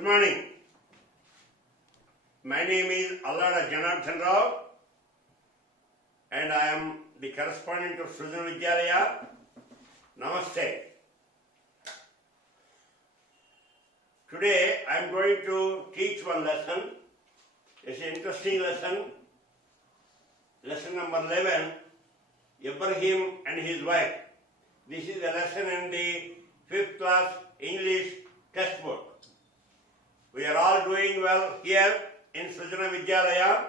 Good morning. My name is Allada Janardhan Rao and I am the correspondent of Srijana Vidyalaya. Namaste. Today I am going to teach one lesson. It's an interesting lesson. Lesson number 11, Ibrahim and his wife. This is a lesson in the 5th class English textbook. We are all doing well here in Srijana Vidyalaya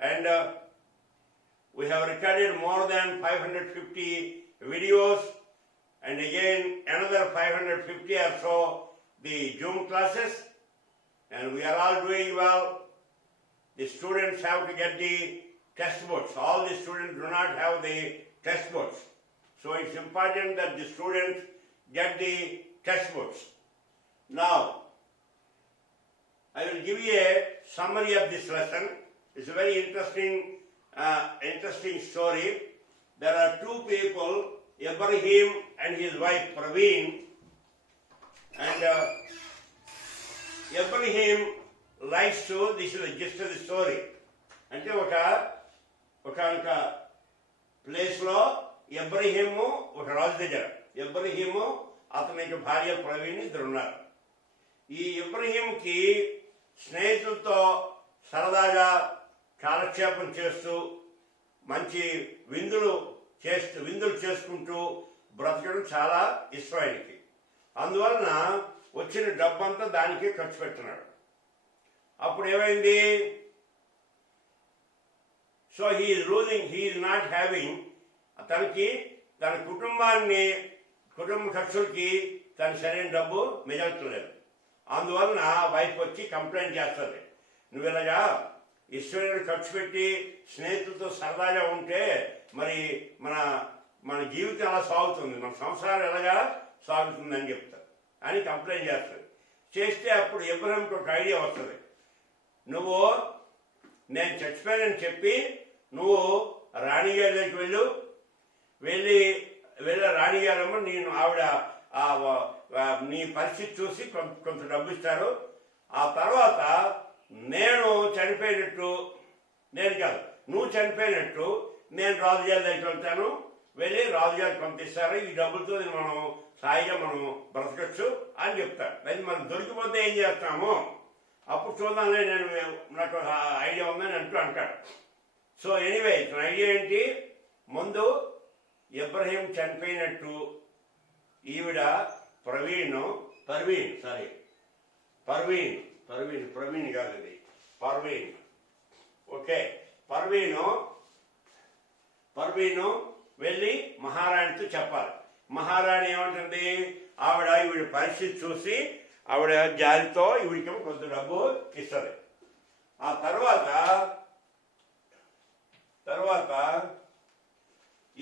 and we have recorded more than 550 videos and again another 550 or so the Zoom classes, and we are all doing well. The students have to get the textbooks. All the students do not have the textbooks. So it's important that the students get the textbooks. Now, I will give you a summary of this lesson. It's a very interesting story. There are two people, Ibrahim and his wife Praveen, and Ibrahim likes to, this is the gist of the story. అంటే ఒక ప్లేస్లో ఇబ్రహీము ఒక రాజు దగ్గర, ఇబ్రహీము అతనికి భార్య ప్రవీణ్ ఇద్దరు ఉన్నారు. ఈ ఇబ్రహీంకి స్నేహితులతో సరదాగా కాలక్షేపం చేస్తూ మంచి విందులు చేసుకుంటూ బ్రతకడం చాలా ఇష్టం ఆయనకి. అందువలన వచ్చిన డబ్బంతా దానికే ఖర్చు పెడుతున్నాడు. అప్పుడు ఏమైంది? So he is not having, తనకి తన కుటుంబ ఖర్చులకి తన సరైన డబ్బు మిగలట్లేదు. అందువలన వైఫ్ వచ్చి కంప్లైంట్ చేస్తుంది, నువ్వు ఇలాగా ఇష్టమైన ఖర్చు పెట్టి స్నేహితులతో సరదాగా ఉంటే మరి మన జీవితం ఎలా సాగుతుంది, మన సంసారం ఎలాగా సాగుతుందని చెప్తారు అని కంప్లైంట్ చేస్తుంది. చేస్తే అప్పుడు ఇబ్రహీంకి ఒక ఐడియా వస్తుంది, నువ్వు నేను చచ్చిపోయానని చెప్పి నువ్వు రాణిగారి దగ్గరికి వెళ్ళి రాణిగారమ్మ నేను ఆవిడ నీ పరిస్థితి చూసి కొంత డబ్బు ఇస్తారు. ఆ తర్వాత నేను చనిపోయినట్టు, నేను కాదు నువ్వు చనిపోయినట్టు నేను రాజుగారి దగ్గరికి వెళ్తాను, వెళ్ళి రాజుగారికి పంపిస్తారు, ఈ డబ్బులతో మనం సాయిగా మనం బ్రతకచ్చు అని చెప్తాడు. అది మనం దొరికిపోతే ఏం చేస్తాము అప్పుడు చూద్దాంలే, నాకు ఐడియా ఉందని అంటాడు. సో ఎనీవే ఇతని ఐడియా ఏంటి? ముందు ఇబ్రహీం చనిపోయినట్టు ఈవిడ ప్రవీణ్ కాదండి, పర్వీన్. ఓకే, పర్వీను వెళ్ళి మహారాణితో చెప్పాలి. మహారాణి ఏమంటుంది? ఈవిడ పరిస్థితి చూసి ఆవిడ జాలితో ఈవిడికి కొంత డబ్బు ఇస్తుంది. ఆ తర్వాత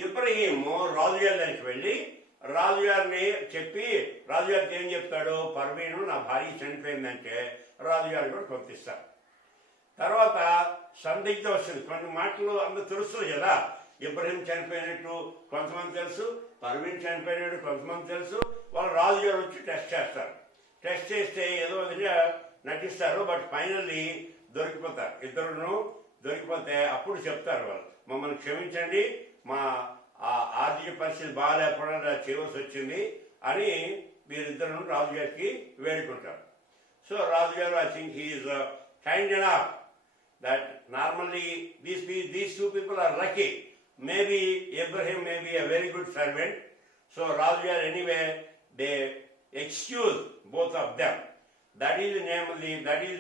ఇబ్రహీము రాజుగారి దగ్గరికి వెళ్ళి రాజుగారిని చెప్పి, రాజుగారికి ఏం చెప్తాడు? పర్వీను నా భార్య చనిపోయిందంటే రాజుగారు కూడా కొంత ఇస్తారు. తర్వాత సందిగ్ధం వస్తుంది, కొన్ని మాటలు అందరూ తెలుస్తుంది కదా. ఇబ్రహీం చనిపోయినట్టు కొంతమంది తెలుసు, పర్వీన్ చనిపోయినట్టు కొంతమంది తెలుసు. వాళ్ళు రాజుగారు వచ్చి టెస్ట్ చేస్తారు. టెస్ట్ చేస్తే ఏదో విధంగా నటిస్తారు, బట్ ఫైనల్లీ దొరికిపోతారు. ఇద్దరును దొరికిపోతే అప్పుడు చెప్తారు వాళ్ళు, మమ్మల్ని క్షమించండి, మా ఆర్థిక పరిస్థితి బాగాలేకపోవడం చేయవలసి వచ్చింది అని వీరిద్దరు రాజుగారికి వేడుకుంటారు. సో రాజుగారు, I think he is kind enough that normally these two people are lucky. Maybe Ibrahim may be a very good servant. So Rajugar anyway, they excuse both of them. That is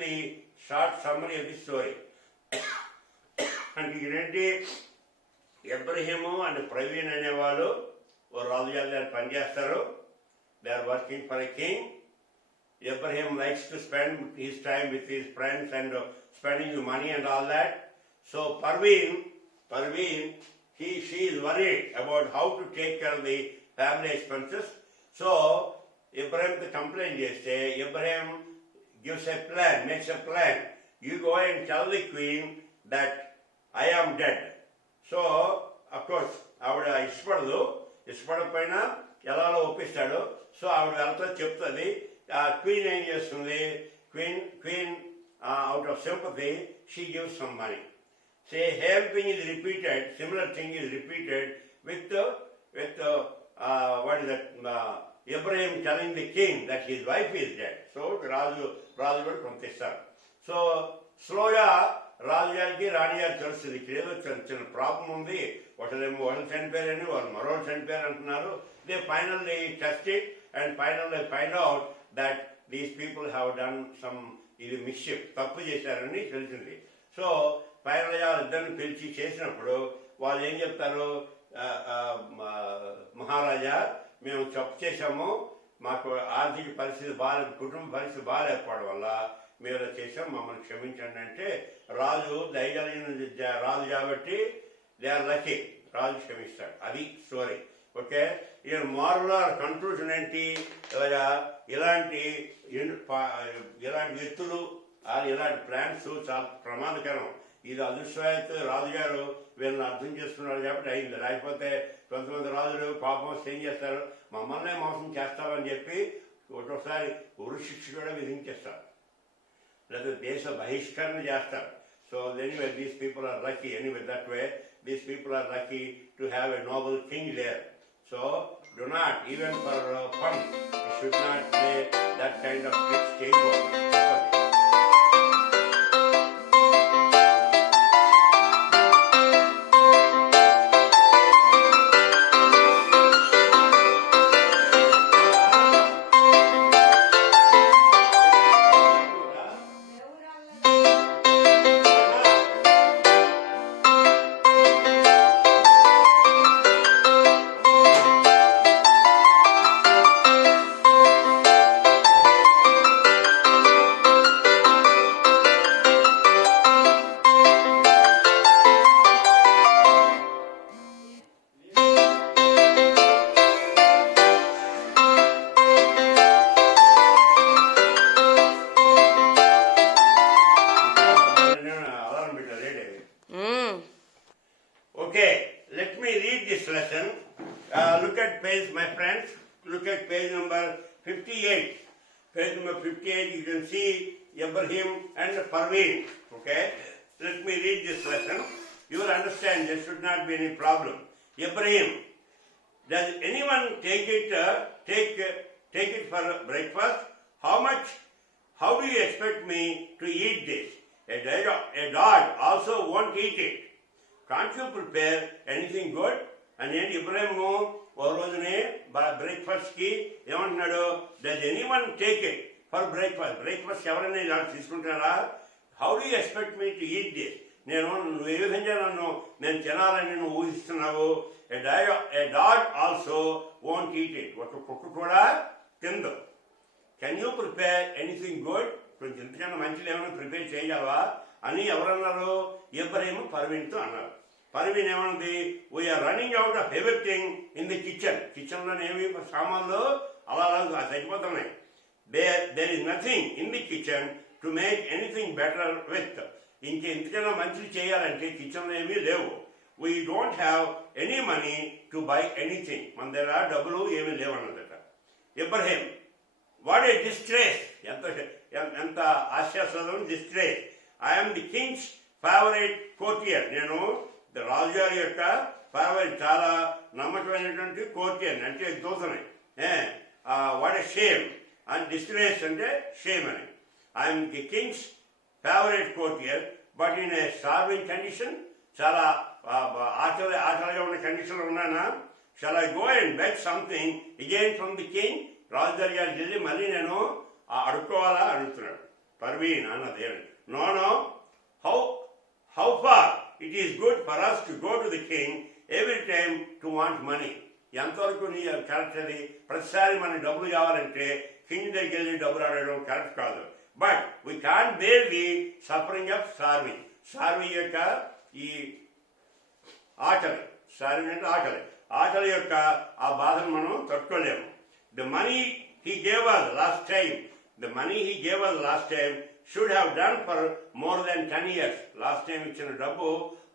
the short summary of the story. And ఏంటి, Ibrahim and Praveen అనేవాళ్ళు ఓ రాజుగారి దగ్గర పనిచేస్తారు. They are working for a king. Ibrahim likes to spend his time with his friends and spending the money and all that. So Parveen, she is worried about how to take care of the family expenses. So Ibrahim to complain cheste, Ibrahim makes a plan. You go and tell the queen that I am dead. So of course ఆవిడ ఇష్టపడకపోయినా ఎలాగో ఒప్పిస్తాడు. So ఆవిడ వెళ్తా చెప్తుంది, queen ఏం చేస్తుంది, queen out of sympathy she gives some money. Say everything is repeated, similar thing is repeated with what is that, Ibrahim telling the king that his wife is dead. So రాజు కూడా పంపిస్తారు. So స్లోగా రాజుగారికి రాణిగారు తెలుస్తుంది ఇక్కడ ఏదో చిన్న problem ఉంది, ఒకళ్ళేమో చనిపోయారని వాళ్ళు మరొకరు చనిపోయారు అంటున్నారు. They finally test it and finally find out that these people have done some ఇది మిస్షిప్, తప్పు చేశారని తెలిసింది. సో ఫైనల్గా ఇద్దరిని పిలిచి చేసినప్పుడు వాళ్ళు ఏం చెప్తారు, మహారాజా మేము తప్పు చేశాము, మాకు ఆర్థిక పరిస్థితి బాగా, కుటుంబ పరిస్థితి బాగాలేకపోవడం వల్ల మీరు చేసాం, మమ్మల్ని క్షమించండి అంటే రాజు దయగలిగిన రాజు కాబట్టి దే ఆర్ లక్కీ, రాజు క్షమిస్తాడు. అది స్టోరీ. ఓకే, ఇక మోరల్ కన్క్లూజన్ ఏంటి, ఇలాంటి ఎత్తులు ఇలాంటి ప్లాన్స్ చాలా ప్రమాదకరం. ఇది అదృష్టమైతే రాజుగారు వీళ్ళని అర్థం చేసుకున్నాడు కాబట్టి అయింది. లేకపోతే కొంతమంది రాజులు పాపం ఏం చేస్తారు, మమ్మల్నే మోసం చేస్తామని చెప్పి ఒక్కొక్కసారి ఉరిశిక్ష కూడా విధించేస్తారు, లేదా దేశ బహిష్కరణ చేస్తారు. So anyway these people are lucky. Anyway that way these people are lucky to have a noble king there. So do not, even for fun, you should not play that kind of tricks skateboard. Okay, let me read this lesson. Look at page, my friends, look at page number 58. Page number 58, you can see Ibrahim and Parveen. Okay, let me read this lesson. You will understand, there should not be any problem. Ibrahim, does anyone take it for breakfast? How much? How do you expect me to eat this? A dog also won't eat it. Can't you prepare anything good? అని ఏంటి ఇబ్రాహిము ఓ రోజునే బ్రేక్ఫాస్ట్కి ఏమంటున్నాడు, does anyone take it for breakfast? Breakfast ఎవరైనా ఇలా తీసుకుంటారా? How do you expect me to eat this? నువ్వు ఏ విధంగా నేను తినాలని నువ్వు ఊహిస్తున్నావు? A dog also won't eat it. ఒక కుక్క కూడా తిందు. Can you prepare anything good? కొంచెం ఇంతకన్నా మంచిది ఏమైనా ప్రిపేర్ చేయగలవా అని ఎవరన్నారు? ఇబ్రాహిం పర్వీన్తో అన్నారు. పర్వీన్ ఏమన్నది, we're running out of everything in the kitchen. కిచెన్లో ఏమి సామాన్లు అలా తగ్గిపోతున్నాయి. There is nothing in the kitchen to make anything better with. ఇంతకన్నా మంచిది చేయాలంటే కిచెన్లో ఏమీ లేవు. We don't have any money to buy anything. మన దగ్గర డబ్బులు ఏమీ లేవు అన్నదట. ఇబ్రాహిం, వాట్ ఏ డిస్ట్రేస్, ఎంత ఆశ్చర్యం. Distress. I'm the king's favourite courtier. నేను రాజుగారి యొక్క ఫేవరెట్, చాలా నమ్మకమైనటువంటి కోర్టియర్ అంటే దూతని. What a shame and distress అంటే షేమ్ అని. I'm the king's favourite courtier but in a starving condition. చాలా ఆకలిగా ఉన్న కండిషన్లో ఉన్నానా? Shall I go and beg something again from the king? రాజుగారి గారికి వెళ్ళి మళ్ళీ నేను అడుక్కోవాలా అడుగుతున్నాడు. పర్వీన్ అన్నది, no no, how far it is good for us to go to the king every time to want money. ఎంతవరకు నీ కరెక్ట్ అది? ప్రతిసారి మనకి డబ్బులు కావాలంటే కింగ్ దగ్గరికి వెళ్ళి డబ్బులు అడగడం కరెక్ట్ కాదు. But we can't bear the suffering of starving. Starving యొక్క ఈ ఆకలి, స్టార్వింగ్ అంటే ఆకలి యొక్క ఆ బాధను మనం తట్టుకోలేము. The money he gave us last time should have done for more than 10 years. Last time ఇచ్చిన డబ్బు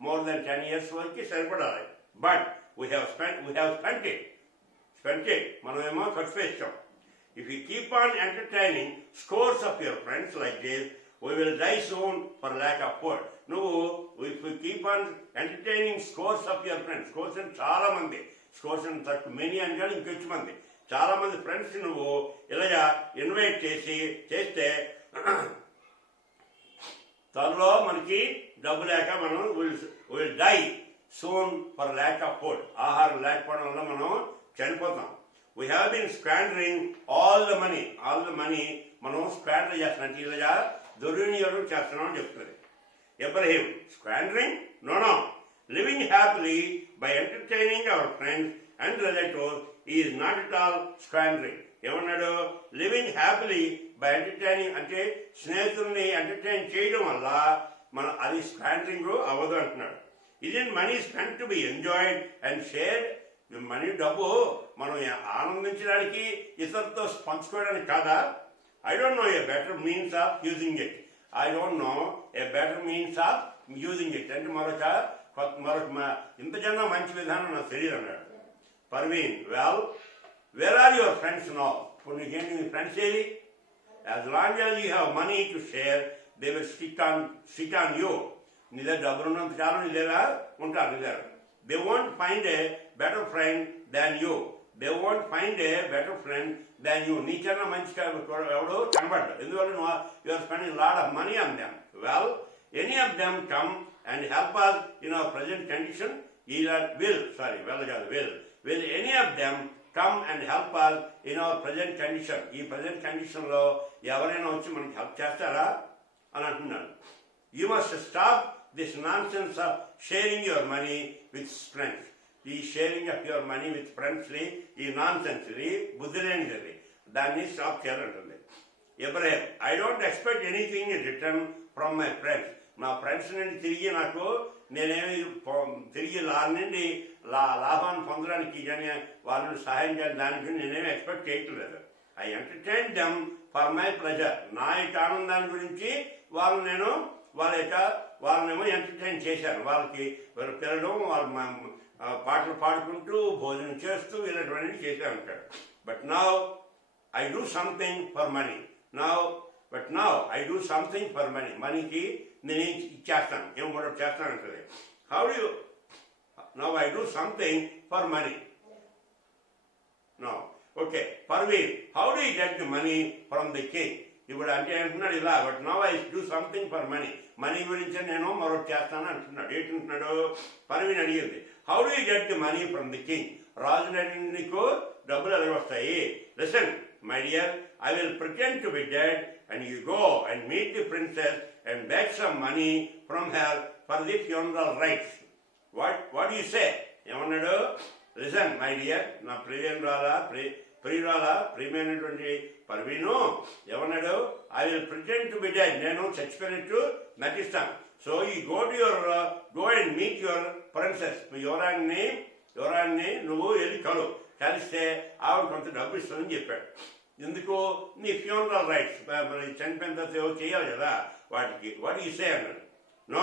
more than 10 years వరకు సరిపడాలి. But we have spent it. మనమేమో ఖర్చు చేస్తాం. If you keep on entertaining scores of your friends like this, we will die soon for lack of food. నువ్వు if you keep on entertaining scores of your friends, scores అని చాలా మంది, scores అని తక్కువ many అని కానీ ఇంకొంచెం మంది, చాలా మంది ఫ్రెండ్స్ నువ్వు ఇలాగా ఇన్వైట్ చేస్తే త్వరలో మనకి డబ్బు లేక మనం will die soon for lack of food. ఆహారం లేకపోవడం వల్ల మనం చనిపోతాం. We have been squandering all the money మనం స్క్వాండర్ చేస్తున్నాం, ఇలాగా దుర్వినియోగం చేస్తున్నాం అని చెప్తుంది. Ibrahim, squandering? No. Living happily by entertaining our friends and relatives is not at all squandering. ఏమన్నాడు? లివింగ్ హ్యాపీలీ బై ఎంటర్టైనింగ్ అంటే స్నేహితుల్ని ఎంటర్టైన్ చేయడం వల్ల అది స్క్వాండరింగ్ అవ్వదు అంటున్నాడు. ఇదేంటి money spend to be enjoyed and shared. Money డబ్బు మనం ఆనందించడానికి ఇతరులతో పంచుకోవడానికి కాదా? I don't know a better means of using it. అంటే మరొక ఇంతకన్నా మంచి విధానం నాకు తెలియదు అన్నాడు. Parveen, where are your friends now? ఇప్పుడు నీకేంటి మీ ఫ్రెండ్స్ ఏది? As long as you have money to share they will stick on you. నీ దగ్గర డబ్బులు ఉన్నంత కాలం నీ దగ్గర ఉంటారు. నీ దగ్గర they won't find a better friend than you. నీకన్నా మంచి ఎవడు కనబడ్డు. ఎందువల్ల you are spending lot of money on them. Well, any of them come and help us in our present condition. Will any of them come and help us in our present condition? ఈ present condition లో ఎవరైనా వచ్చి మనకి help చేస్తారా అని అంటున్నాను. You must stop this nonsense of sharing your money with friends. ఈ sharing of your money with friends ఈ నాన్ సెన్స్, ఇది బుద్ధి లేనిది, దాన్ని స్టాప్ చేయాలంటుంది. Ibrahim, I don't expect anything in return from my friends. నా ఫ్రెండ్స్ నుండి తిరిగి నేనేమి తిరిగి నుండి లాభాన్ని పొందడానికి కానీ వాళ్ళని సహాయం చేయడం దానికి నేనేమి ఎక్స్పెక్ట్ చేయట్లేదు. I entertain them for my pleasure. నా యొక్క ఆనందాన్ని గురించి వాళ్ళనేమో ఎంటర్టైన్ చేశాను. వాళ్ళకి పిల్లడం, వాళ్ళ పాటలు పాడుకుంటూ భోజనం చేస్తూ ఇలాంటివన్నీ చేశాను అంటాడు. But now I do something for money. మనీకి నేను ఇచ్చేస్తాను, ఏం కూడా చేస్తాను అంటది. Now I do something for money. Okay, Parveen, how do you get the money from the king? ఇప్పుడు అంటే అంటున్నాడు ఇలా, but now I do something for money. Money గురించి నేను మరొకటి చేస్తాను అంటున్నాడు. ఏంటంటున్నాడు? పర్వీన్ అడిగింది, how do you get the money from the king? రాజు నీకు డబ్బులు ఎలా వస్తాయి? Listen my dear, I will pretend to be dead and you go and meet the princess and beg some money from her for the funeral rites. What do you say? ఏమన్నాడు? Listen my dear, నా ప్రియమైనటువంటి పర్వీను ఏమన్నాడు? I will pretend to be dead. నేను చచ్చిపోయినట్టు నటిస్తాను. So ఈ go and meet your princess. యువరాన్ని నువ్వు వెళ్ళి కలిస్తే ఆవిడ కొంత డబ్బు ఇస్తుందని చెప్పాడు. ఎందుకు? నీ ఫ్యూనరల్ రైట్స్, చనిపోయిన తర్వాత ఏవో చేయాలి కదా వాటికి. వాట్ యు సే అన్నాడు. No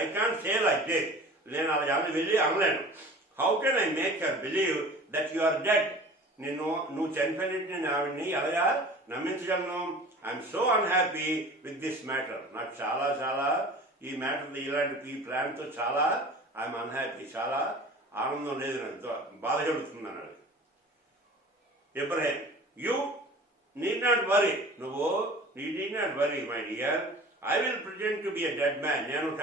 I can't say like this. నేను అలా వెళ్ళి అనలేను. How can I make her believe that you are dead? నువ్వు చనిపోయినట్టు నేను ఆవిడ్ని ఎలాగా నమ్మించగలను? I'm so unhappy with this matter. నాకు చాలా ఈ మ్యాటర్, ఈ ప్లాన్తో చాలా ఐఎమ్ అన్హ్యాపీ. చాలా ఆనందం లేదు, నాకు బాధ కలుగుతుంది అన్నాడు. Ibrahim, you need not worry. You need not worry, my dear. I will pretend to be a dead man. నేను ఒక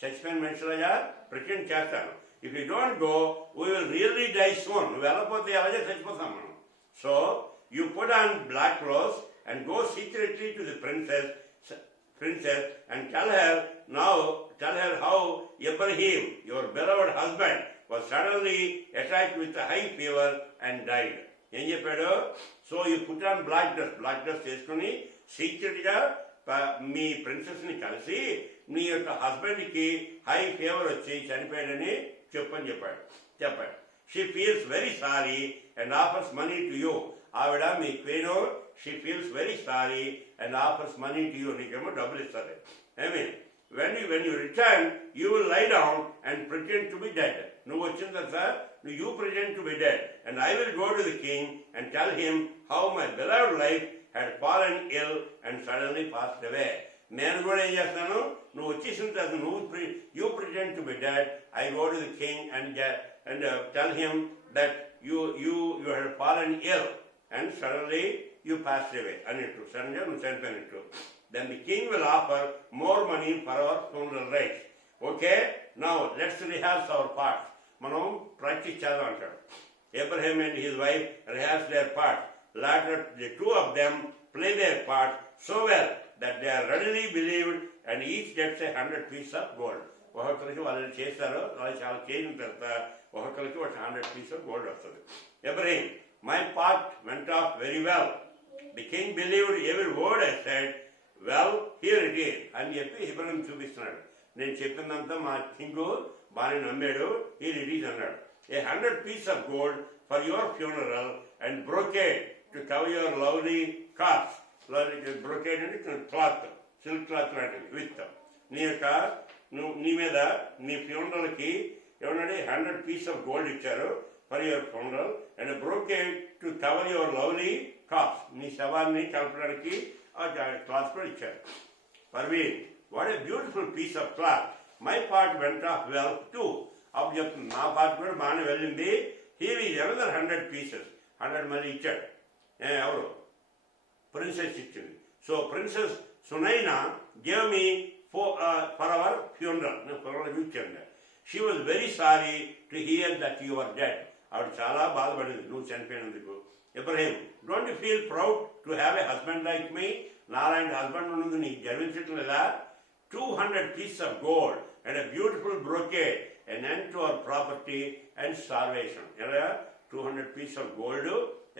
చచ్చిపోయిన మనిషిలాగా pretend చేస్తాను. If you don't go, we will really die soon. నువ్వు వెళ్ళకపోతే అలాగే చచ్చిపోతాం మనం. So you put on black clothes and go secretly to the princess and tell her how Ibrahim, your beloved husband, was suddenly attacked with a high fever and died. ఏం చెప్పాడు? So ఈ put on black dress చేసుకుని secret గా మీ princess ని కలిసి మీ యొక్క husband కి high fever వచ్చి చనిపోయాడని చెప్పాడు. She feels very sorry and offers money to you. ఆవిడ మీ queen, she feels very sorry and offers money to you. నీకేమో డబ్బులు ఇస్తుంది. I mean when you return, you will lie down and pretend to be dead. నువ్వు వచ్చిన తర్వాత you pretend to be dead and I will go to the king and tell him how my beloved life had fallen ill and suddenly passed away. నేను కూడా ఏం చేస్తాను, నువ్వు వచ్చేసిన తర్వాత you pretend to be dead. I go to the king and tell him that you had fallen ill and suddenly you passed away అన్నట్టు, సడన్గా నువ్వు చనిపోయినట్టు. Then the king will offer more money for our funeral rites. Okay, now let's rehearse our parts. మనం practice చేద్దాం అంటాడు. Abraham and his wife rehearsed their parts. Later the two of them play their part so well that they are readily believed and each gets 100 pieces of gold. ఒక్కొక్కరికి వాళ్ళు చేస్తారు, వాళ్ళు చాలా చేసిన తర్వాత ఒక్కొక్కరికి ఒక 100 pieces of gold వస్తుంది. Abraham, my part went off very well. The king believed every word I said. Well, here it is అని చెప్పి ఇబ్రహీం చూపిస్తున్నాడు. నేను చెప్పినంత మా కింగ్ బాగా నమ్మాడు, here it is అన్నాడు. 100 pieces of gold for your funeral and brocade to cover your lovely corpse. Brocade అంటే క్లాత్, సిల్క్ క్లాత్ లాంటిది విత్. నీ మీద నీ ఫ్యూనరల్కి ఏమన్నాడు, 100 pieces of gold ఇచ్చారు for your funeral and brocade to cover your lovely corpse. నీ శవాన్ని కలపడానికి ఆ క్లాత్ కూడా ఇచ్చారు. Parveen, what a beautiful piece of cloth. My part went off well too. అప్పుడు చెప్తుంది, నా పార్ట్ కూడా బాగానే వెళ్ళింది. Here is another 100 pieces. 100 మళ్ళీ ఇచ్చాడు. ఎవరు? ప్రిన్సెస్ ఇచ్చింది. So princess Sunaina gave me for our funeral. నేను ఫ్యూనరల్ చూచాను. She was very sorry to hear that you are dead. ఆవిడ చాలా బాధపడింది నువ్వు చనిపోయినందుకు. Ibrahim, don't you feel proud to have a husband like me. నాలాంటి హస్బెండ్ ఉన్నది నీకు గర్వించటం లేదా? 200 pieces of gold and a beautiful brocade, an end to our property and starvation. 200 pieces of gold,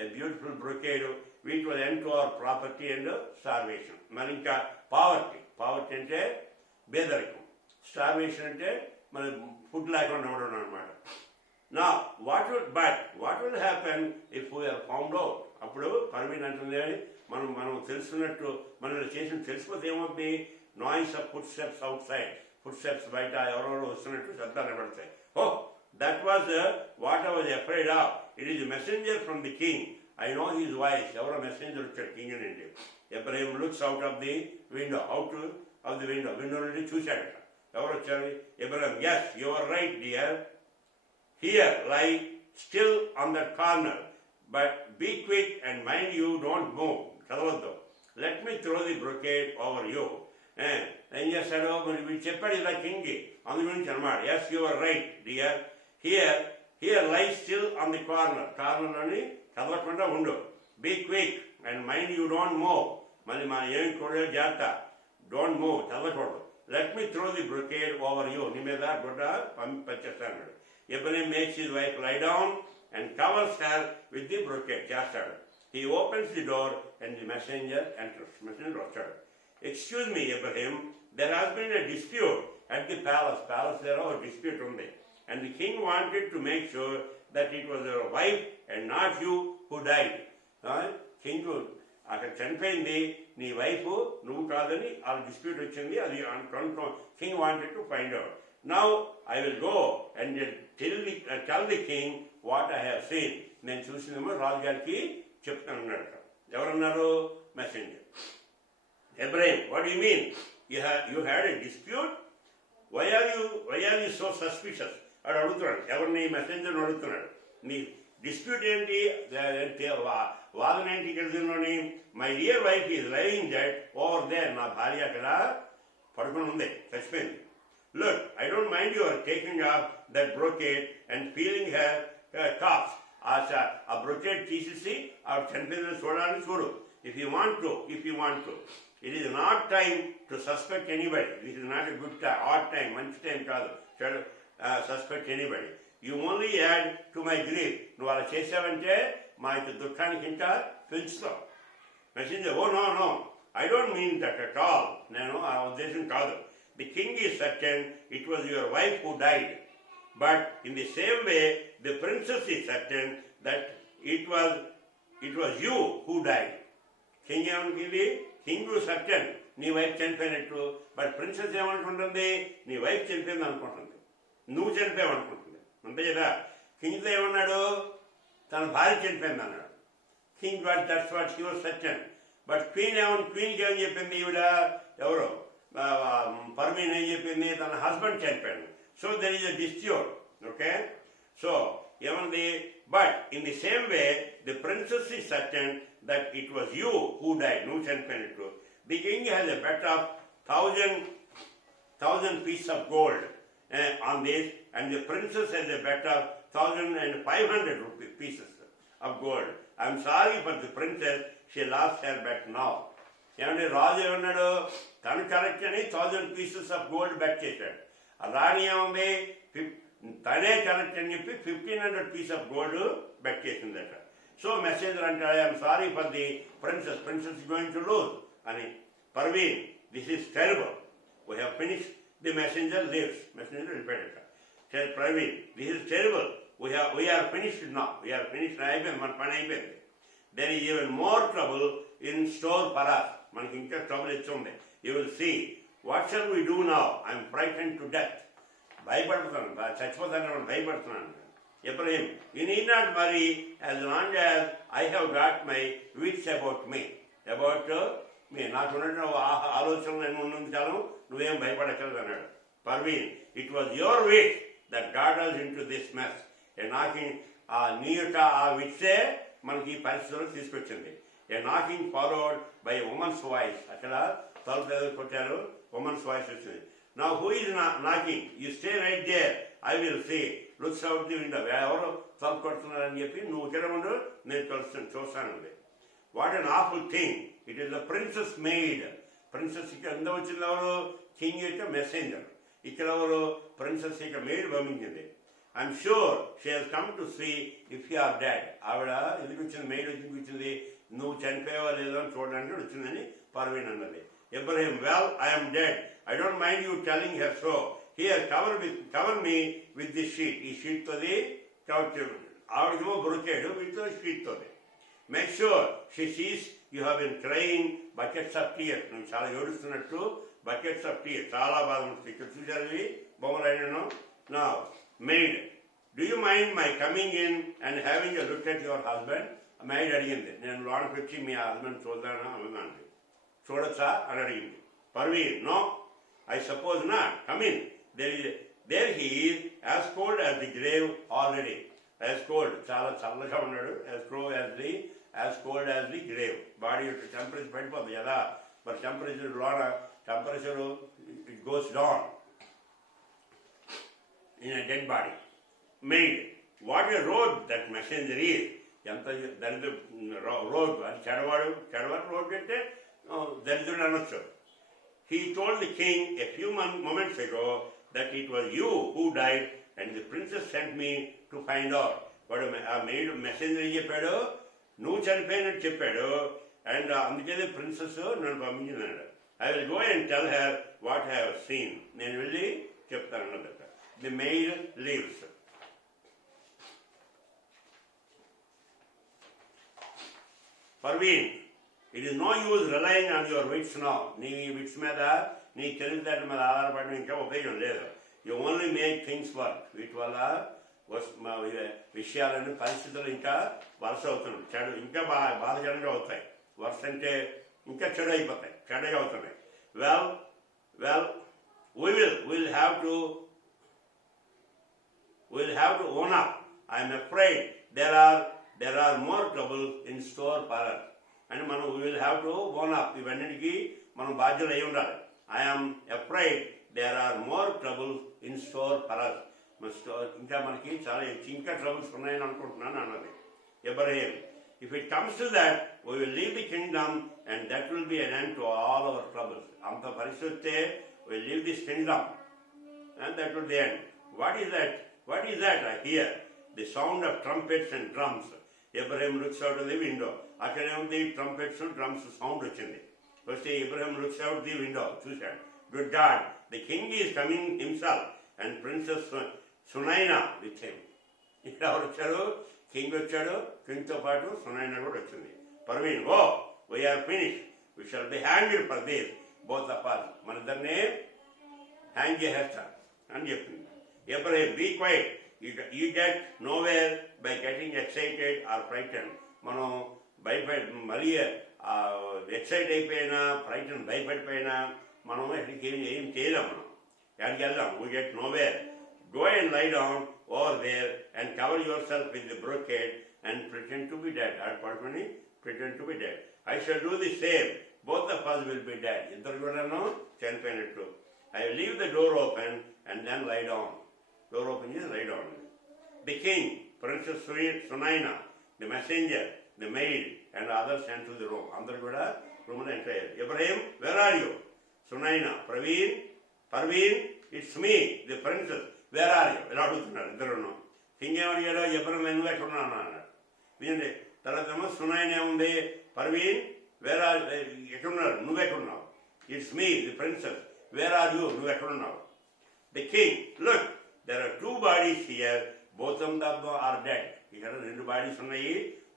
a beautiful brocade, which will end to our property and starvation. మరి ఇంకా poverty అంటే పేదరికం, starvation అంటే మన food లేకుండా ఉండడం అనమాట. నా what will happen if we're found out. అప్పుడు పర్వీన్ అంటుంది, మనం తెలుసుకున్నట్టు మనల్ని చేసిన తెలిసిపోతే ఏమవుతుంది? Noise of footsteps outside. Footsteps బయట ఎవరెవరో వస్తున్నట్టు శబ్దాలు పడతాయి. Oh, that was what I was afraid of. It is messenger from the king. I know his voice. ఎవరో మెసెంజర్ వచ్చాడు కింగ్ నుండి. Ibrahim looks out of the window. Window నుండి చూశాడట. ఎవరు వచ్చారు? Ibrahim, yes you are right dear. Here lie still on that corner, but be quick and mind you don't move. చదవద్దు. Let me throw the brocade over you. ఏం చేస్తాడు మరి? వీడు చెప్పాడు ఇలా కింగ్కి, అందు గురించి అనమాట. Yes you are right dear. Here lie still on the కార్నర్లోని కదలకుండా ఉండు. Be quick and mind you don't move. మళ్ళీ మన ఏమి కూడా జాగ్రత్త. డోంట్ మూవ్, చదవకూడదు. Let me throw the brocade over you. నీ మీద గుడ్డ పంచేస్తాడు. Abraham makes his wife lie down and covers her with the brocade. చేస్తాడు. He opens the door and the messenger enters. Messenger వచ్చాడు. Excuse me, Abraham, there has been a dispute at the palace. Palace there a dispute ఉంది. And the king wanted to make sure that it was your wife and not you who died. King అక్కడ చనిపోయింది నీ wife, నువ్వు కాదని ఆ dispute వచ్చింది. అది king wanted to find out. Now I will go and tell the king what I have seen. నేను చూసిందేమో రాజుగారికి చెప్తానన్నాడు. ఎవరన్నారు? Messenger. Abraham, what do you mean? You had a dispute? Why are you so suspicious? వాడు అడుగుతున్నాడు. ఎవరిని? Messenger అడుగుతున్నాడు. నీ dispute ఏంటి, వాదన ఏంటి? ఇక్కడ my dear wife is living dead over there. నా భార్య అక్కడ పడుకుని ఉంది, చచ్చిపోయింది. Look, I don't mind you taking off that brocade and feeling her cuffs. ఆ brocade తీసేసి ఆవిడ చనిపోయిందని చూడాలని చూడు. If you want to. It is not time to suspect anybody. This is not a good time, odd time, మంచి time కాదు suspect anybody. You only add to my grief. నువ్వు అలా చేసావంటే మా యొక్క దుఃఖానికి ఇంకా పెంచుతావు. Messenger, oh no, I don't mean that at all. నేను ఆ ఉద్దేశం కాదు. The king is certain it was your wife who died. But in the same way, the princess is certain that it was you who died. King ఏమనుకుంది? King certain నీ wife చనిపోయినట్టు. But princess ఏమనుకుంటుంది? నీ wife చనిపోయింది అనుకుంటుంది, నువ్వు చనిపోయావు అనుకుంటుంది. అంతే కదా. కింగ్తో ఏమన్నాడు? తన భార్య చనిపోయింది అన్నాడు. King what that's what he was certain. But క్వీన్కి ఏమని చెప్పింది ఈవిడ, ఎవరు పర్వీన్ ఏం చెప్పింది, తన హస్బెండ్ చనిపోయాడు. So there is a dispute. Okay, so ఏమంది, but in the same way the princess is certain that it was you who died, నువ్వు చనిపోయినట్టు. The king has a bet of 1,000 pieces of gold on this, and the princess has a bet of 1,500 pieces of gold. I am sorry for the princess, she lost her bet now. ఏమంటే రాజు ఏమన్నాడు, తను correct అని 1,000 pieces of gold bet చేశాడు. రాణి ఏముంది, తనే correct అని చెప్పి 1,500 pieces of gold బెట్ చేసిందట. సో మెసేజర్ అంటే I'm sorry for the princess going to lose అని. Parveen, this is terrible, we have finished, the messenger lives. Messenger repeated. Said Praveen, this is terrible. We are finished now. We are finished. There is even more trouble in store for us. Manaki inka trouble ichundi. You will see. What shall we do now? I am frightened to death. Bhayapadutanu. Chachipotanu bhayapadutunanu. Ibrahim, you need not worry as long as I have got my wits about me. About నాకున్న ఆలోచనలు ఏమి ఉన్నందు చాలు, నువ్వేం భయపడక్కర్లేదు అన్నాడు. Parveen, it was your wit that got us into this mess. నాకు నీ యొక్క ఆ విట్సే మనకి ఈ పరిస్థితులకు తీసుకొచ్చింది. A knocking followed by women's voice. అక్కడ తలుపు కొట్టారు, ఉమెన్స్ వాయిస్ వచ్చింది. నా who is knocking, you stay right there, I will see, looks out the window. ఎవరు తలుపు కొడుతున్నారని చెప్పి నువ్వు ఇక్కడ ఉండు, నేను చూస్తానండి. What an awful thing, it is the princess maid. Princess ఇక్కడ ఎంత వచ్చింది, ఎవరు, కింగ్ యొక్క మెసెంజర్. ఇక్కడ ఎవరు, ప్రిన్సెస్ యొక్క మెయిడ్ పంపించింది. I'm sure she has come to see if you are dead. ఆవిడ ఎందుకు వచ్చింది, మెయిడ్ ఎందుకు వచ్చింది, నువ్వు చనిపోయావా లేదో అని చూడడానికి వచ్చిందని పర్వీన్ అన్నది. Ibrahim, well I'm dead, I don't mind you telling her so. Here cover me with the sheet. ఈ షీట్ తోది కవర్, ఆవిడకేమో బ్రొకేడు, వీటితో షీట్ తోది. Make sure she sees you have been crying buckets of tears. నువ్వు చాలా ఏడుస్తున్నట్టు buckets of tears, చాలా బాధ ఉంటుంది. ఇక్కడ చూసారు ఇవి బొమ్మలైనను. Now, maid, do you mind my coming in and having a look at your husband? maid అడిగింది, నేను లోనకి వచ్చి మీ హస్బెండ్ చూద్దానా అన్నాను. చూడొచ్చా అని అడిగింది. Parveen, no, I suppose not. Come in. There he is, as cold as the grave already. As cold, చాలా చల్లగా ఉన్నాడు. as cold as the grave. Body యొక్క టెంపరేచర్ పడిపోతుంది కదా, మరి టెంపరేచర్ లోన temperature it goes down in a dead body. Maid, what a road that messenger is. ఎంత దరిద్ర రోడ్ అది, చెడవాడు రోడ్ అంటే దరిద్రుడు అనొచ్చు. He told the king a few moments ago that it was you who died and the princess sent me to find out. వాడు ఆ maid messenger ఏం చెప్పాడు, నువ్వు చనిపోయినట్టు చెప్పాడు, అండ్ అందుకే ప్రిన్సెస్ నన్ను పంపించిందన్నాడు. I will go and tell her what I have seen. నేను వెళ్ళి చెప్తాను అన్నదట. The maid leaves. Parveen, it is no use relying on your wits now. నీ విట్స్ మీద, నీ తెలివితేటల మీద ఆధారపడడం ఇంకా ఉపయోగం లేదు. You only make things work. వీటి వల్ల విషయాలను, పరిస్థితులు ఇంకా వరుస అవుతున్నాయి, చెడు ఇంకా బాధకరంగా అవుతాయి. వరుస అంటే ఇంకా చెడు అయిపోతాయి, చెడుగా అవుతున్నాయి. Well we'll have to own up. I am afraid there are more trouble in store for us. And మనం we will have to own up. ఇవన్నిటికీ మనం బాధ్యులు అయి ఉండాలి. I am afraid there are more trouble in store for us. ఇంకా మనకి చాలా ఇంకా ట్రబుల్స్ ఉన్నాయని అనుకుంటున్నాను అన్నది. Ibrahim, if it comes to that, we will leave the kingdom and that will be an end to all our troubles. అంత పరిస్థితి, we will leave this kingdom and that will be the end. What is that I hear? The sound of trumpets and drums. Ibrahim looks out of the window. అక్కడే ఉంది trumpets and drums sound వచ్చింది. వస్తే Ibrahim looks out the window, చూశాడు. Good God, the king is coming himself and Princess Sunaina with him. ఇక్కడ ఎవరు వచ్చారు, king వచ్చాడు, కింగ్తో పాటు సునైనా కూడా వచ్చింది. Parveen, oh we're finish, we shall be hanged for this both of us. మన ఇద్దరిని హ్యాంగ్ చేసేస్తారు అని చెప్పింది. Ibrahim, be quiet. You get nowhere by getting excited or frightened. మనం భయపడి మరీ ఎక్సైట్ అయిపోయినా ఫ్రైటన్ భయపడిపోయినా మనం ఎక్కడికి ఏం చేయలేం. మనం ఎక్కడికి వెళ్దాం, we get nowhere. Go and lie down over there and cover yourself with the brocade and pretend to be dead. Or pardon, pretend to be dead. I shall do the same. Both of us will be dead. Iddaru kudanu chanipoyinattu. I will leave the door open and then lie down. Door open is lie down. The king, Princess Sunaina, the messenger, the maid, and others entered the room. Andaru kuda room lo enter ayyaru. Ibrahim, where are you? Sunaina, Parveen, it's me, the princess. Where are you ఇలా అడుగుతున్నారు ఇద్దరును. King ఏమడిగాడో Ibrahim నువ్వు ఎక్కడున్నాను అన్నాడు. వినండి. తర్వాత ఏమో సునైనా ఏముంది, Parveen where are ఎక్కడున్నారు, నువ్వెక్కడున్నావు. It's me the princess, where are you, నువ్వు ఎక్కడున్నావు. The king, look there are 2 bodies here, both of them are dead. ఇక్కడ 2 bodies ఉన్నాయి,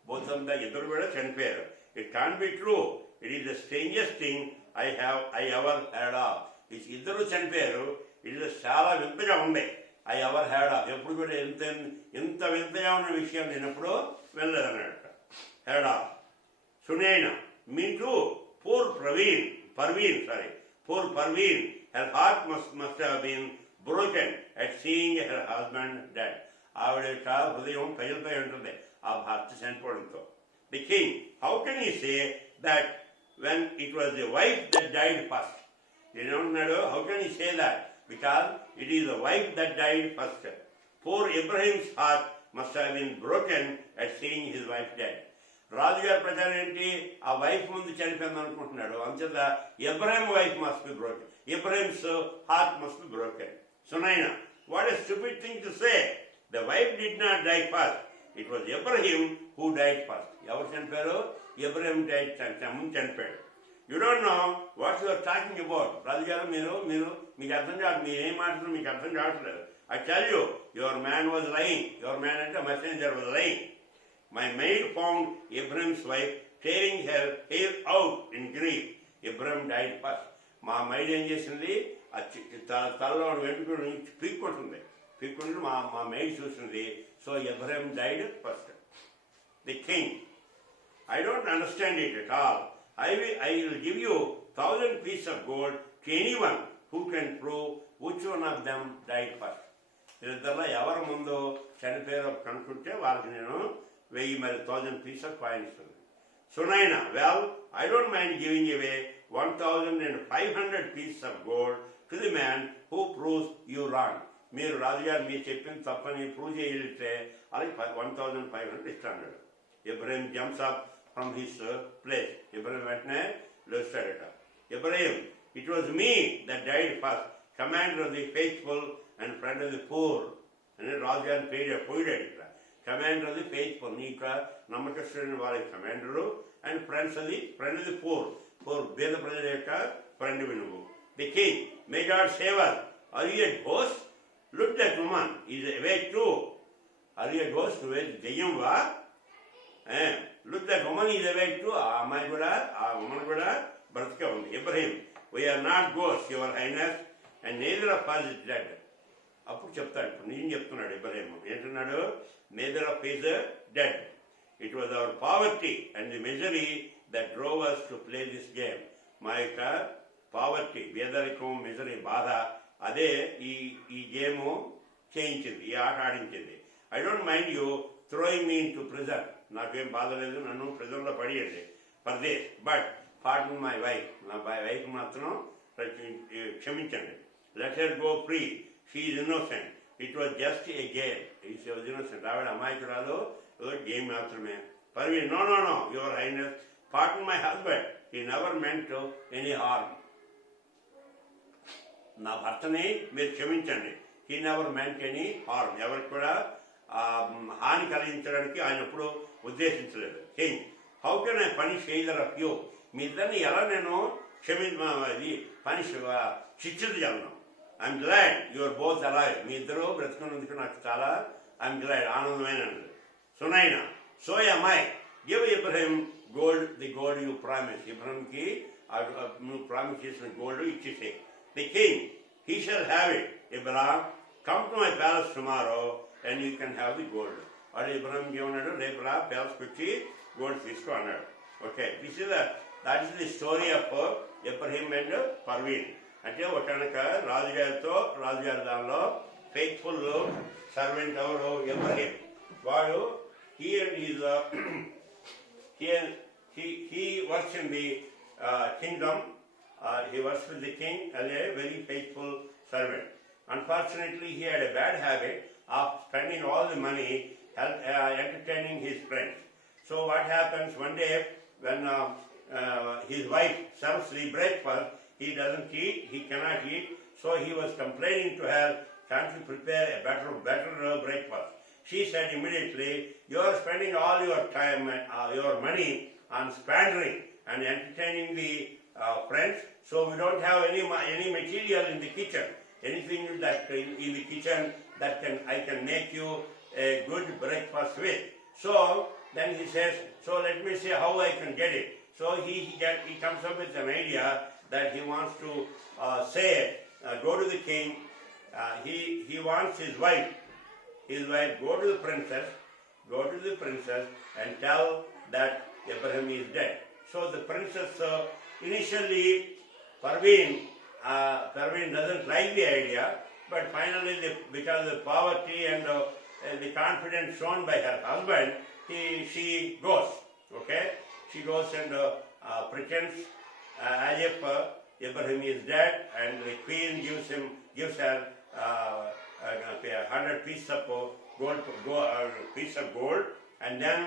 బోత్ ఆఫ్ ద ఇద్దరు కూడా చనిపోయారు. It can't be true, it is the strangest thing I ever heard of. ఇద్దరు చనిపోయారు, ఇది చాలా వింతగా ఉంది. ఐ ఎవర్ హ్యాడ్ ఆఫ్, ఎప్పుడు కూడా ఇంత వింతగా ఉన్న విషయం నేను ఎప్పుడూ వెళ్ళలేదన్నట్టు. Had off. Sunaina, me too poor Parveen, her heart must have been broken at seeing her husband dead. ఆవిడ యొక్క హృదయం పగిలిపోయి ఉంటుంది ఆ భర్త చనిపోవడంతో. The king, how can you say that when it was the wife that died first. నేనేమంటున్నాడు, how can you say that? Because it is the wife that died first. Poor Ibrahim's heart must have been broken at seeing his wife dead. రాజుగారి ప్రచారం ఏంటి, ఆ wife ముందు చనిపోయింది అనుకుంటున్నాడు. అంచేత Ibrahim wife must be broken, Ibrahim's heart must be broken. Sunaina, what a stupid thing to say. The wife did not die first, it was Ibrahim who died first. ఎవరు చనిపోయారు? ఇబ్రహీం ముందు చనిపోయాడు. You don't know what you are talking about. రాజుగారు మీరు మీకు అర్థం కాదు, మీరు ఏం మాట్లాడుతున్నారు మీకు అర్థం కావట్లేదు. I tell you, your man was lying. Your man అంటే messenger was lying. My maid found Ibrahim's wife tearing her hair out in grief. Ibrahim died first. మా మైడ్ ఏం చేసింది, తలలో వెంట్రుకలు పీక్కుంటుంది మా మైడ్ చూసింది. So Ibrahim died first. The king, I don't understand it at all. I will give you 1,000 pieces of gold to anyone who can prove which one of them died first. వీళ్ళిద్దరిలో ఎవరు ముందు చనిపోయారో కనుక్కుంటే వాళ్ళకి నేను 1,000 pieces of coin ఇస్తాను. Sunaina, well, I don't mind giving away 1,500 pieces of gold to the man who proves you wrong. మీరు రాజుగారు మీరు చెప్పిన తప్పని ప్రూవ్ చేయగలిగితే అలాగే 1,500 ఇస్తాను. Ibrahim jumps up from his place. Ibrahim వెంటనే లేస్తాడట. Ibrahim, it was me that died first, commander of the faithful and friend of the poor. అని రాజు గారిని పోయాడు ఇక్కడ. కమాండర్ ఆఫ్ ది ఫెయిత్ఫుల్, నీ యొక్క నమ్మకస్తులైన వారి commander, and friend of the poor పేద ప్రజల యొక్క ఫ్రెండ్ నువ్వు. The king, may God save us. Are you a ghost? Look, that woman is awake too. Are you a ghost? నువ్వే దెయ్యంవా? Look, that woman is awake too. ఆ woman కూడా బ్రతికే ఉంది. Ibrahim, we are not ghosts, your highness, and neither of us is dead. అప్పుడు చెప్తాడు, ఇప్పుడు నేను చెప్తున్నాడు Ibrahim ఏంటున్నాడు, neither of us is dead. It was our poverty and the misery that drove us to play this game. మా యొక్క poverty, పేదరికం, misery, బాధ, అదే ఈ గేమ్ చేయించింది, ఈ ఆట ఆడించింది. I don't mind you throwing me into prison. నాకేం బాధ లేదు, నన్ను ప్రిజన్లో పడేయండి for this, but pardon my wife, నా వైఫ్ మాత్రం క్షమించండి. Let her go free, she is innocent. It was just a game. Is innocent. ఆవిడ అమాయకురాలు, గేమ్ మాత్రమే. Parveen, no your highness, pardon my husband, he never meant any harm. నా భర్తని మీరు క్షమించండి. He never meant any harm. ఎవరికి కూడా హాని కలిగించడానికి ఆయన ఎప్పుడు ఉద్దేశించలేదు. King, how can I punish either of you. మీ ఇద్దరిని ఎలా నేను శిక్షించగలను. I'm glad your both alive. మీ ఇద్దరు బ్రతుకున్నందుకు నాకు చాలా ఐఎమ్ గ్లాడ్, ఆనందమైనది. Sunaina, so am I. Give Ibrahim gold, the gold you promise. ఇబ్రహీంకి నువ్వు ప్రామిస్ చేసిన గోల్డ్ ఇచ్చేసే. The king, he shall have it. Ibrahim, come to my palace tomorrow and you can have the gold. వాడు ఇబ్రహంకి ఏమన్నాడు, రేపు రా ప్యాలెస్కి వచ్చి గోల్డ్ తీసుకో అన్నాడు. Okay, that is the story of Ibrahim and Parveen. అంటే ఒకనక రాజుగారి దానిలో ఫెయిత్ఫుల్ సర్వెంట్ ఎవరు, ఇబ్రహీం. వాడు he works in the kingdom. He works with the king as a very faithful servant. Unfortunately, he had a bad habit of spending all the money entertaining his friends. So what happens one day when his wife serves the breakfast, he doesn't eat, he cannot eat. So he was complaining to her, can't you prepare a better breakfast? She said immediately, you are spending all your time, your money on squandering and entertaining the friends. So we don't have any material in the kitchen, anything that in the kitchen that I can make you a good breakfast with. So then he says, so let me see how I can get it. So he comes up with an idea that he wants to go to the king. He wants his wife, go to the princess and tell that Ibrahim is dead. So the princess, initially Parveen doesn't like the idea, but finally because of the poverty and the confidence shown by her husband, she goes. Okay, she goes and pretends as if Ibrahim is dead, and the queen gives her 100 pieces of gold, and then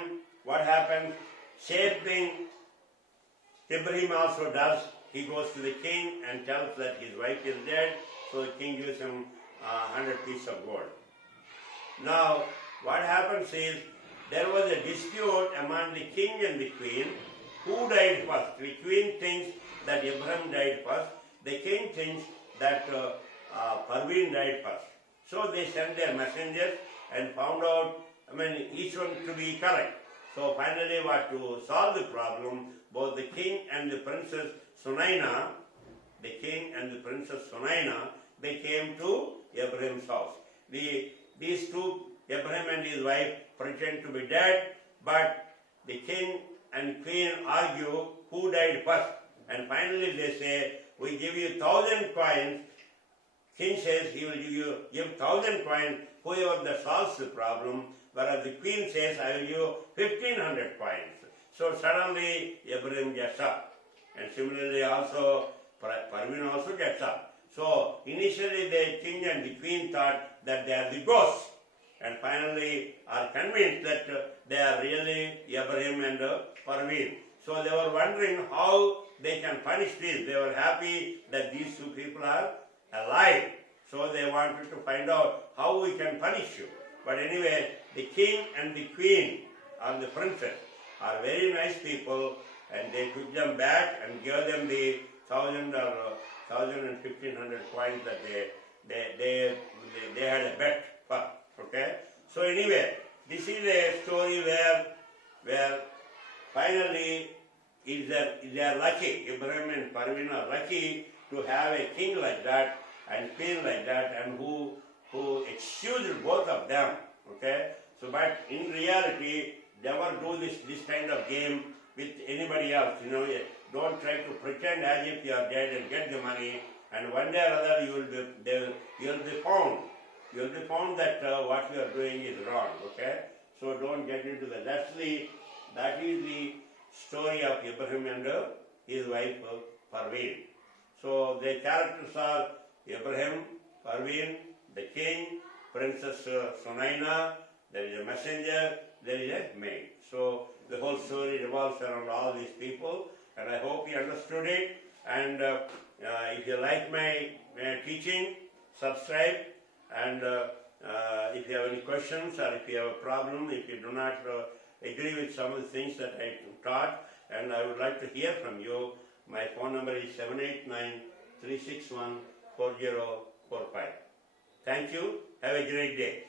what happens? Same thing Ibrahim also does. He goes to the king and tells that his wife is dead, so the king gives him 100 pieces of gold. Now, what happens is, there was a dispute among the king and the queen, who died first. The queen thinks that Ibrahim died first, the king thinks that Parveen died first. So they sent their messengers and found out, each one to be correct. So finally, to solve the problem, both the king and the princess Sunaina, they came to Ibrahim's house. These two, Ibrahim and his wife, pretend to be dead, but the king and queen argue who died first. And finally they say, we give you 1,000 coins. King says he will give 1,000 coins whoever that solves the problem, whereas the queen says, I will give 1,500 coins. So suddenly Ibrahim gets up, and similarly also Parveen also gets up. So initially the king and the queen thought that they are the ghosts, and finally are convinced that they are really Ibrahim and Parveen. So they were wondering how they can punish this. They were happy that these two people are alive. So they wanted to find out how we can punish you. But anyway, the king and the queen and the princess are very nice people, and they took them back and gave them the 1,000 or 1,500 coins that they had a bet for. Okay? So anyway, this is a story where finally they are lucky. Ibrahim and Parveen are lucky to have a king like that and queen like that, and who excused both of them. Okay? So but in reality, never do this kind of game with anybody else. Don't try to pretend as if you are dead and get the money, and one day or other you will be found. You will be found that what you are doing is wrong. Okay? So don't get into that. That is the story of Ibrahim and his wife Parveen. So the characters are Ibrahim, Parveen, the king, Princess Sunaina, there is a messenger, there is a maid. So the whole story revolves around all these people, and I hope you understood it. And if you like my teaching, subscribe. And if you have any questions, or if you have a problem, if you do not agree with some of the things that I taught, and I would like to hear from you, my phone number is 789-361-4045. Thank you. Have a great day.